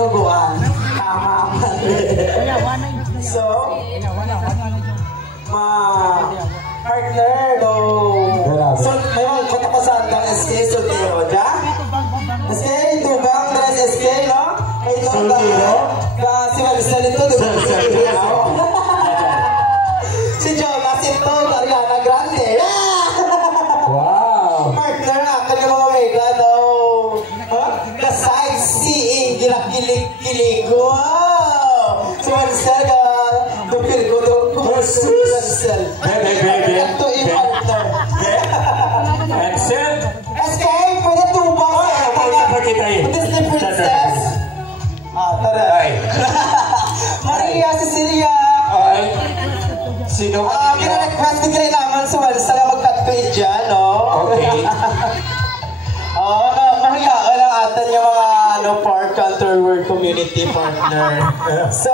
duguan. Tama. So, partner do. So, may mga katapasan ng SK soltero, ja? SK, dugang dress SK, no? May soltero? Kasi malisal ito, dugang soltero. Si Jonas ito, Ariana Grande. Wow! Partner, akan yung mga mega daw. The sightseeing, gilakilig-kilig. Wow! Si Maricel ka, dupil ko doon. Maricel. Ito yung partner. Excel? SK, pwede tubang. Disney Princess. Tara. Maria Cecilia. Sino? Kina-request ko rin naman sa Walsa na mag-cut dyan, no? Okay. Mahayaan lang atan yung mga part counter word community partner. So,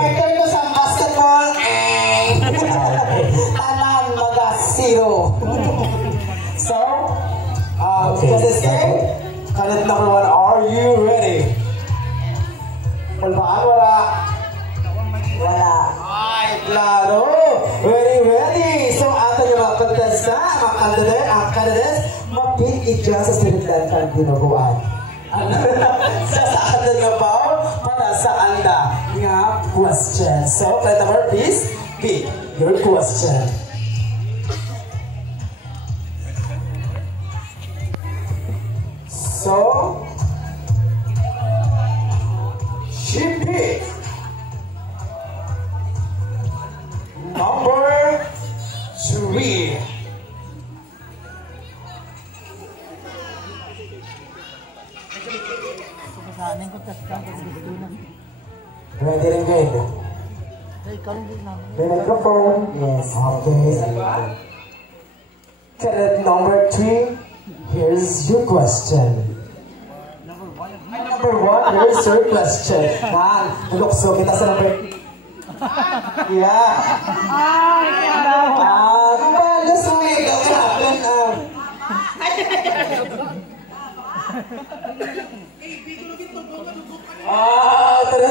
partner ko sa basketball, tanan mag-zero. So, kasi stay, kalit number 1, are you ready? Palmaan, wala. Wala. Ay, klaro. Ready. So, ato yung mga contesta, mga candidates, mapili dyan sa sinitlan kang ginuguan. Sa ato nga ba? Para sa anda nga question. So, play number, please. Pick your question. So, she picked number 3. Ready rin kayo? May microphone? Yes. Okay. Cadet number 3, here's your question. Number 1, here's your question. Nalukso kita sa number 3. Yeah. Kabalas mo eh. Gawin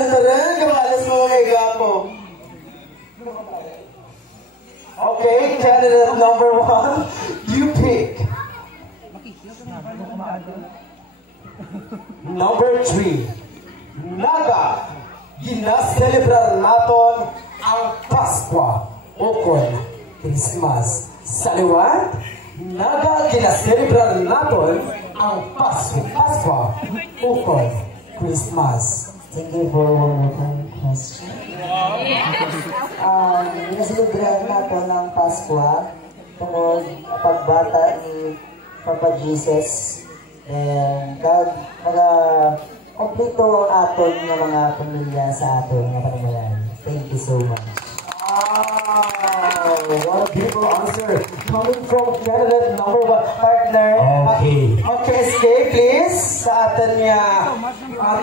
taran. Kabalas mo eh. Gapo. Okay, candidate number 1. You pick. Number 3. Naga. Gina-celebrar natin ang Pasko ukol Christmas. Sa liwan, gina-celebrar natin ang Pasko ukol Christmas. Thank you for one question. Gina-celebrar natin ang Pasko tungkol pagbata ni Papa Jesus. And kompleto ang aton ng mga pamilya sa aton ng pamilya. Thank you so much. What a beautiful answer. Coming from candidate number 1, partner. Okay. Okay, stay please. Sa atin niya.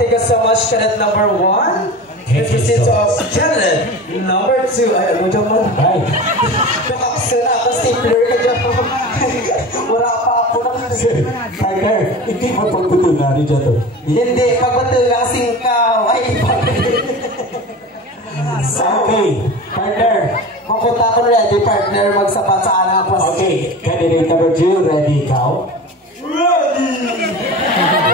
Thank you so much, candidate number 1. Let's proceed to candidate number 2. Ay, ano dyan mo? Ay. Nakakasira ako, stapler ka dyan. Wala pa ako na. Partner, hindi mo pagputunan ni Jato. Hindi, pagputunan singkaw. Ay, okay, partner. Makunta ko ready, partner. Magsapat sa anak ko. Okay, candidate number 2, ready ikaw? Ready!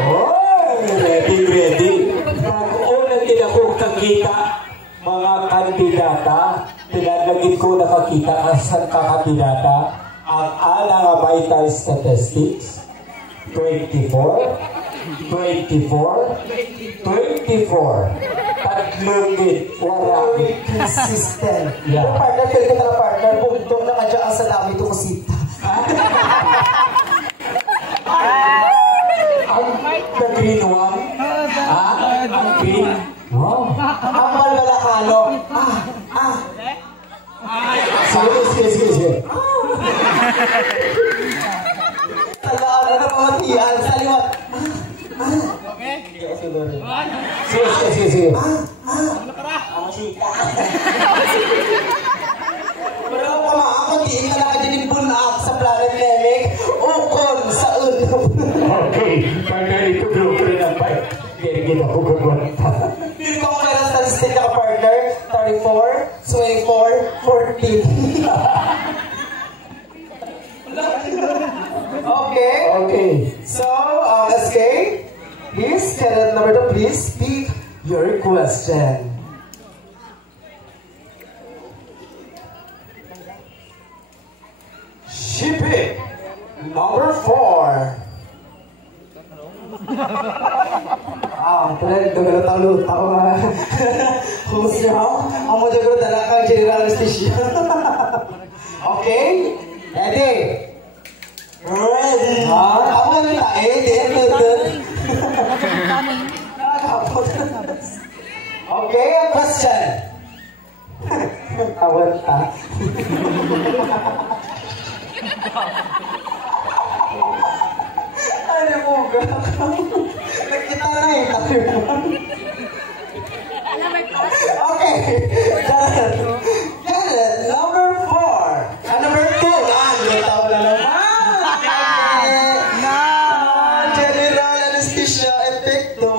Oh, ready. Pag-unang din akong kakita, mga kandidata, pinalagin ko nakakita asan kakandidata, ang alang vital statistics, 24, tatlungit, warami, consistent. Yeah. Partner, feel ko na partner, bugtong na kadyan sa dami itong musita. The green one? Ang green? Wow. Ang malbalakalo. Sige. Talaan na pamatian sa liwat. Sige. Pero ako makakuntiin ka na kadyanin bunak sa planet Namek ukon sa uno. Okay, partner, ito hindi ako gagawanta. Hindi ko kung kailan statistic na partner. 34, 24, 14. Okay. Okay. So, SK, please, cadet number 2, please speak your question. Shipping number 4. Tuloy, dugalot-alutang host niyo. Ang mo dyan dala kang general anesthesia. Okay? Ready? Ready. Ako na nila. Tutut. Okay, a question. Tawad ka. Ano mo ga? Nakita na eh. Okay. Janet, number 4. Number 2. Lutaw na naman. General anesthesia epekto.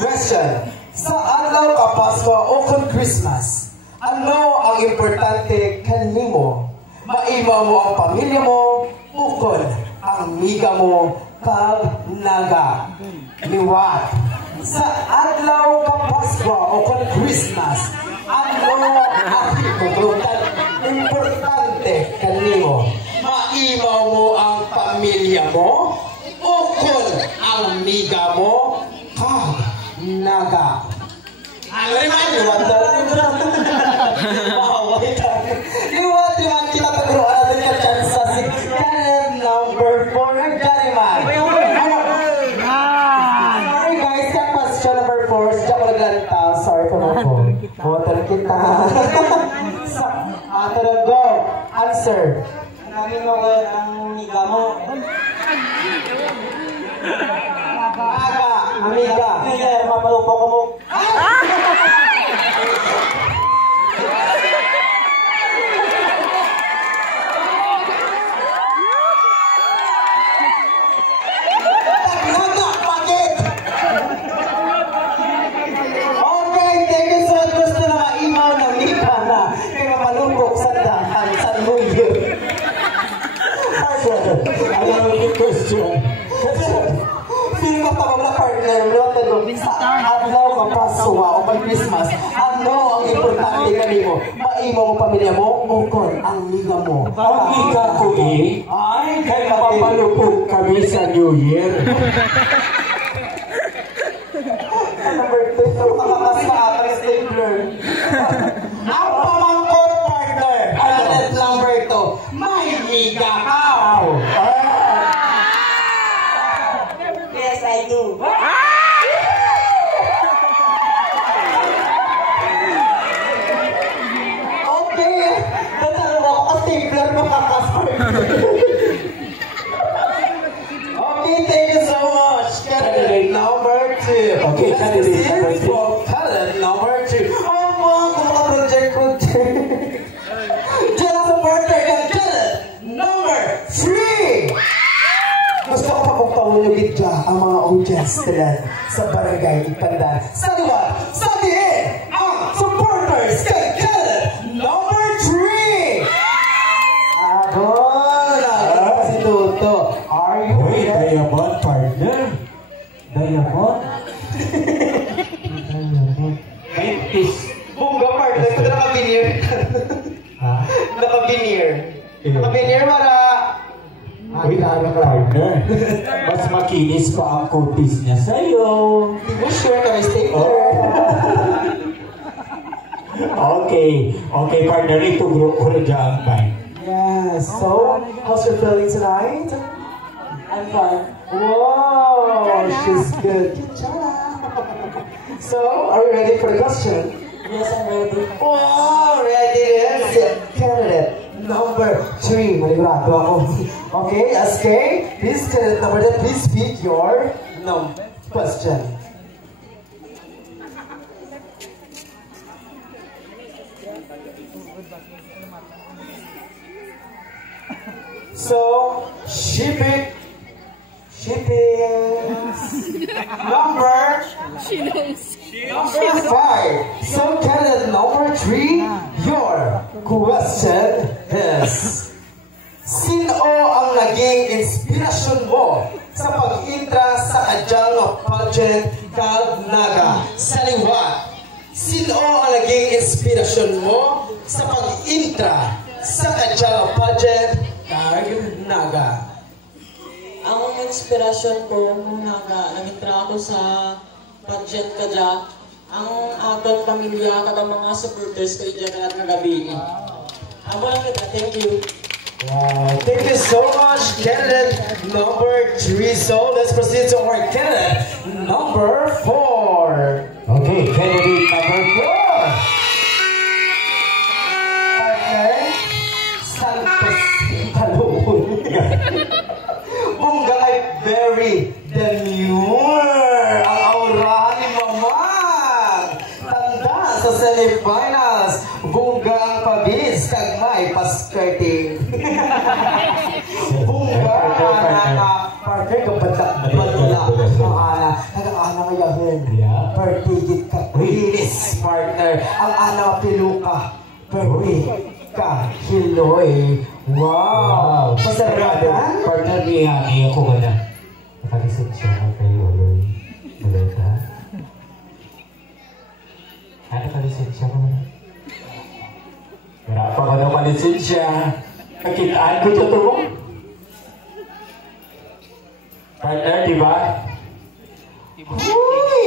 Question. Sa adlaw ka Pasko o kung Christmas, ano ang importante kanimo? Maiba mo ang pamilya mo, ukon ang miga mo, kag naga. Liwat. Sa adlaw ka Pasko o kung Christmas, ano ang importante kanimo? Maiba mo ang pamilya mo, ukon ang miga mo, kag naga. Ano naman? Liwat naman kita pagruan natin ka chance sa cadet number 4. Jariman. Sorry guys, sa question number 4. Siya ko naglanta. Sorry for my phone. Hotel kita. Go. Answer. Kami mo ang miga mo. Amiga. Kaya mapalupo ko mo. Okay, thank you so much. Gusto na maimaw na mika na. Kaya malungkok sa dahan sa Luyo. Ano ang question? Sino ka pa mga partner mo? Sa adlaw ka Pasko o pag Christmas, ano ang importante kanimo? Maimaw mo pamilya mo, ukon ang miga mo. Ang ika ko ay kay mapapalupog kami sa New Year. Number 2, makakas sa aking stapler. Ang pamangkot partner, cadet number 2, may miga ka. Yes, I do. Okay, natalo ako ka stapler makakas partner. Okay, thank you so much. Candidate number 2. Okay, candidate number 2. Candidate number 2. Oh, mga kumaka-project. Diyan ako partner ka. Candidate number 3. Gusto ko pa kung pawunyugit dyan ang mga audience nila sa barangay Ipandan. Sa diba? Sa diin ang supporters kay candidate number 3. Si Tuto. Are you Uy, ready? Diamond partner. Diamond? Bungga partner, ito naka-veneer. Ha? Naka-veneer. Naka-veneer para... Uy, partner. Mas makinis pa ang kutis niya sa'yo. Hindi mo sure kami stapler. Okay. Okay, partner. Ito ko rin dyan ang Yes. So, how's your feeling tonight? I'm fine. Wow, she's good. Good job. So, are you ready for the question? Yes, I'm ready. Wow, ready is candidate number 3. Maligurado ako. Okay, SK, please candidate number 3, please speak your question. So, shipping number Number 5. So candidate number 3, your question is, sino ang naging inspirasyon mo sa pag-intra sa kadyang pageant kag Naga? Saliwa, sino ang naging inspirasyon mo sa pag-intra sa kadyang pageant kag Naga? Ang inspirasyon ko nung nag-intra ako sa pageant kadya, ang aking pamilya at ang mga supporters ko dyan at nagabi. Amo lang kita, thank you. Wow, thank you so much, candidate number 3. So let's proceed to our candidate number 4. Okay, candidate number 4. Partner, Santos Talon. Bungga ay very demure. Ang aura ni Mamang. Tanda sa semifinals. Bungga ang pabilis kag may paskirting. Bungga na partner kabadak-badla. Ang ana, nag-ana ngayon. Pertigit ka, bilis partner. Ang ana piluka. Pertigit ka, hiloy. Wow! Pasarapatan? Partner niya, niya ko ba na? Nakalisip siya kay Loloy. Loloy ka? Nakalisip siya ko na? Wala pa ka nakalisip siya. Nakitaan ko siya ito. Partner, di ba? Uy!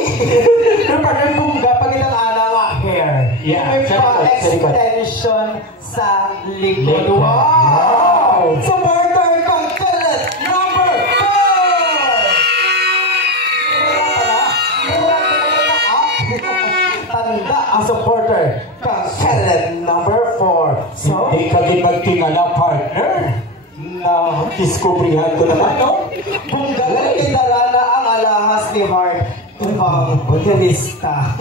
Pero partner, bungga pag itang ana hair. Yeah, may pa-extension sa likod. Wow! Supporter kang kalat number 4! Tanda ang supporter kang kalat number 4. So, Hindi ka din magtingala, partner. Na-discoveryhan ko naman, no? bungga na itala na ang alahas ni Heart. Ibang butelista.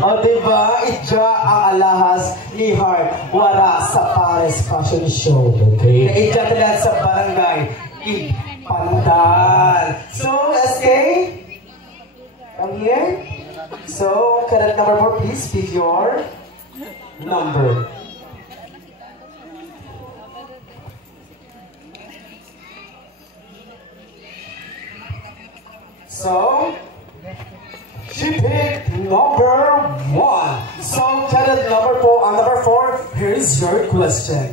O diba, itya ang alahas ni Heart wala sa Paris Fashion Show. Okay. Na itya talan sa barangay Ipandan. So, SK, come here. So, cadet number 4, please pick your number. So, she picked number 1. So, cadet number 4, here is your question.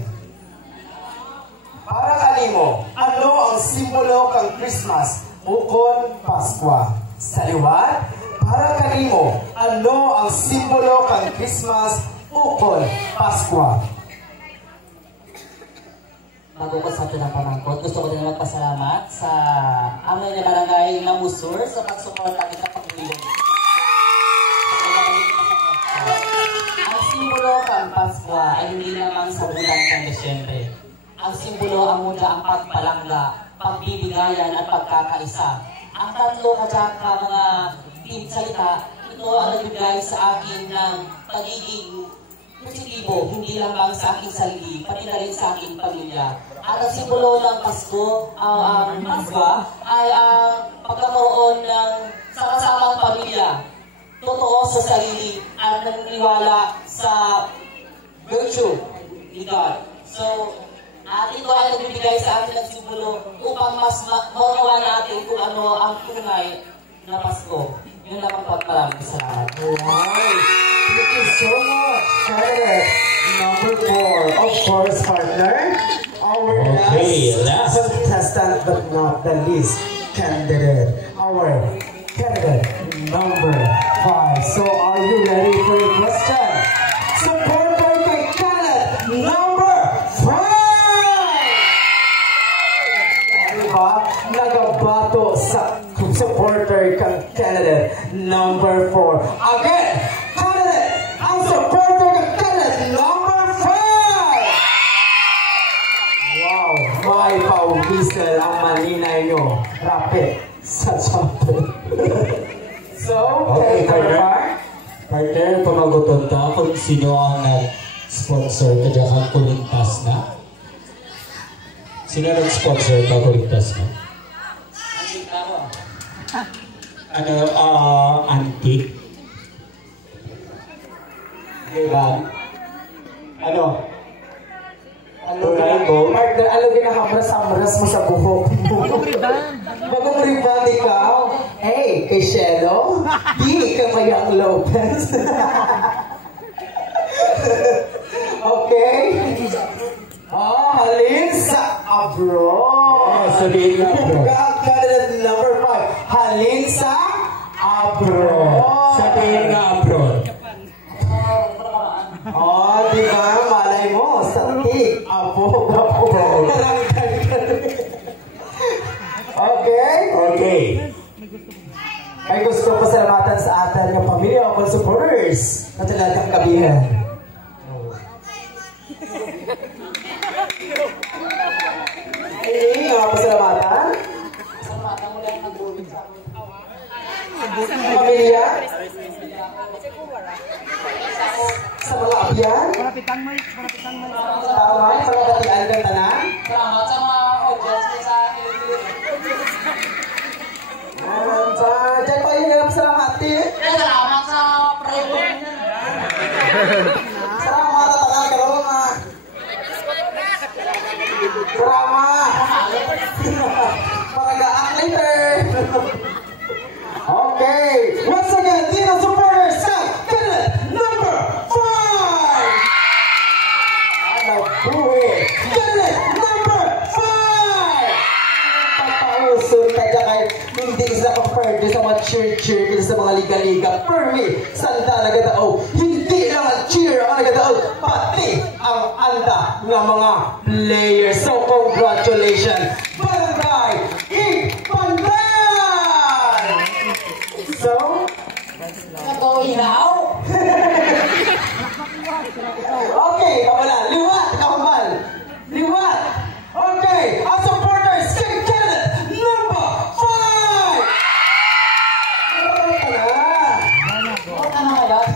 Para kanimo, ano ang simbolo kang Christmas ukon Paskwa? Sa liwat, para kanimo, ano ang simbolo kang Christmas ukon Paskwa? Bago ko sa ito ng pamangkot, gusto ko din magpasalamat sa amin na barangay na Musur sa pagsuporta kita pag-uwin. Ang simbolo kang Paskwa ay hindi naman sa bulan ng Desyembre. Ang simbolo ang muna ang pagpalangga, pagbibigayan at pagkakaisa. Ang tatlo ka mga salita, ito ang nagbigay sa akin ng pagiging positibo, hindi lamang sa aking sarili, pati na rin sa aking pamilya. At ang simbolo ng Pasko, ang Paskwa, ay ang pagkakaroon ng sakasamang pamilya, totoo sa sarili, at naniniwala sa virtue ni God. So, at ito ay nagbibigay sa atin ng simbolo upang mas maunawa natin kung ano ang tunay na Pasko. Yun lang po at maraming salamat. Right. Thank you so much, cadet number 4. Of course, partner, our last contestant but not the least candidate, our candidate number 5. So, are you ready for your question? Supporter kay candidate number 5! Diba? Nagabato sa supporter kang candidate number 4. Again, candidate, ang supporter kang candidate number 5! Wow, may pa-whistle ang maninay nyo. Rapid sa jumper. So, Okay, candidate number partner. Partner, pamaguton ta kung sino ang nag-sponsor ka dyan kang kulintas na. Sino nag-sponsor ka kulintas na? Antique. Diba? Ano? Tulad ko? Partner, ano ginakamas-amas mo sa buhok mo? Bagong rebound ikaw? A. Kay Shelo? B. Kay Mayang Lopez? Okay? Halin sa abroad. Sabihin nga bro. Candidate number 5. Halin sa abroad. Sabihin nga abroad. Di ba? Malay mo, sa tig, apo. Okay? Okay. Ay gusto pasalamatan sa atin ng pamilya o supporters na talagang kabihan. Ay, pasalamatan? Pasalamatan mo lang nag-ulit sa amin. Pamilya? Sa mga abyan? Tama, sa mga batian ng tanan? Salamat sa mga audience ko sa Diyan pa yun yung pasalamatan. salamat sa pre-book. Salamat at tanan ka rin mga. Salamat. Paragaan later. Okay. Once again, Dino Supporters, candidate number 5. Ano po eh? Candidate number 5. Papausun ka dyan kay hindi sila pa-perde sa mga cheer-cheer sa mga liga-liga. Permi, sanda nagadao. Hindi naman cheer ang nagadao, pati ang anda ng mga players. So, congratulations. Barangay Ipanday! So, Nagawin now. okay, kapalan. Liwat, kapalan. Liwat. Okay, ang supporters, candidate number 5! Ano nga yan?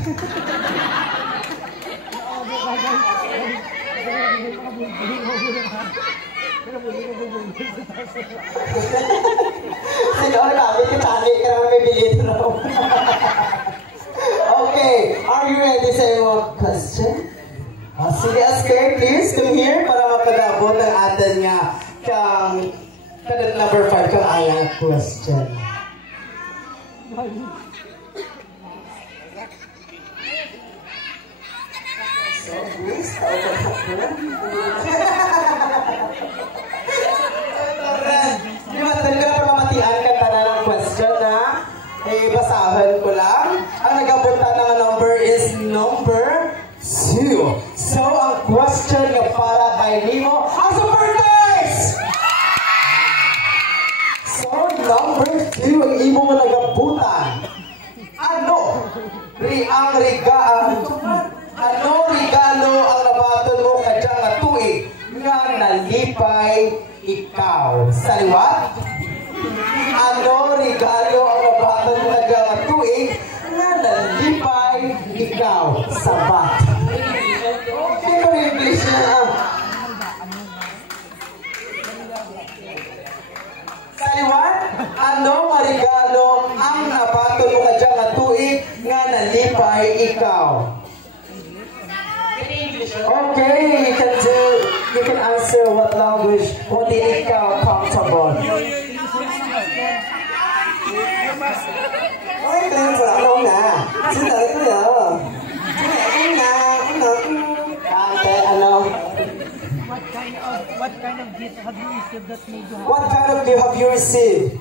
Sige, ano ka? May kitali ka naman may bilit na. Okay, are you ready sa iyong question? Sige, Asker, please come here para makadabot ang atin nga kang cadet number 5 kang ayang question. So, please, di ba, talaga na pamamatian ka tanan ng question na basahan ko lang. Ang nagabunta ng number is number 2. So, ang question nga para kay Nemo, ang supporters! So, number 2, ang imo mo nagabutan. Ano regalo ang nabaton mo kadyang nga tuig nga nalipay ikaw? Sa liwat? Ano regalo ang nabaton mo kadyang nga tuig nga nalipay ikaw? Sa bat? Okay ko English na. Sa liwat? Ano nga regalo ang nabaton mo kadyang nga tuig nga nalipay ikaw? Okay, you can answer what language, what did ikaw comfortable. Okay, kaya wala ka na. Sila ko yun. What kind of gift have you received that made you happy? What kind of gift have you received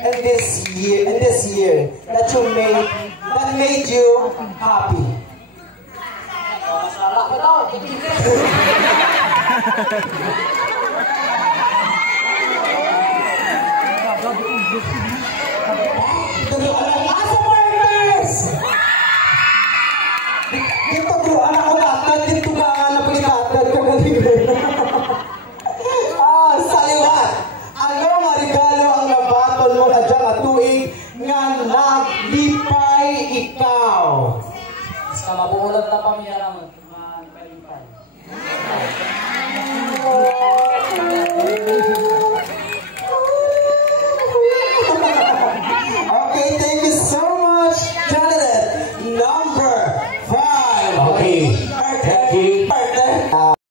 in this year that made you happy? Masarap ko daw. Dito bro, anak ko tatad, dito ka nga na pagkatad ka sa liwat. Ano nga regalo ang nabaton mo kadyang nga tuig nga naglipay ikaw? Sa mabuulag na pamilya naman. Malipay. Okay, thank you Kita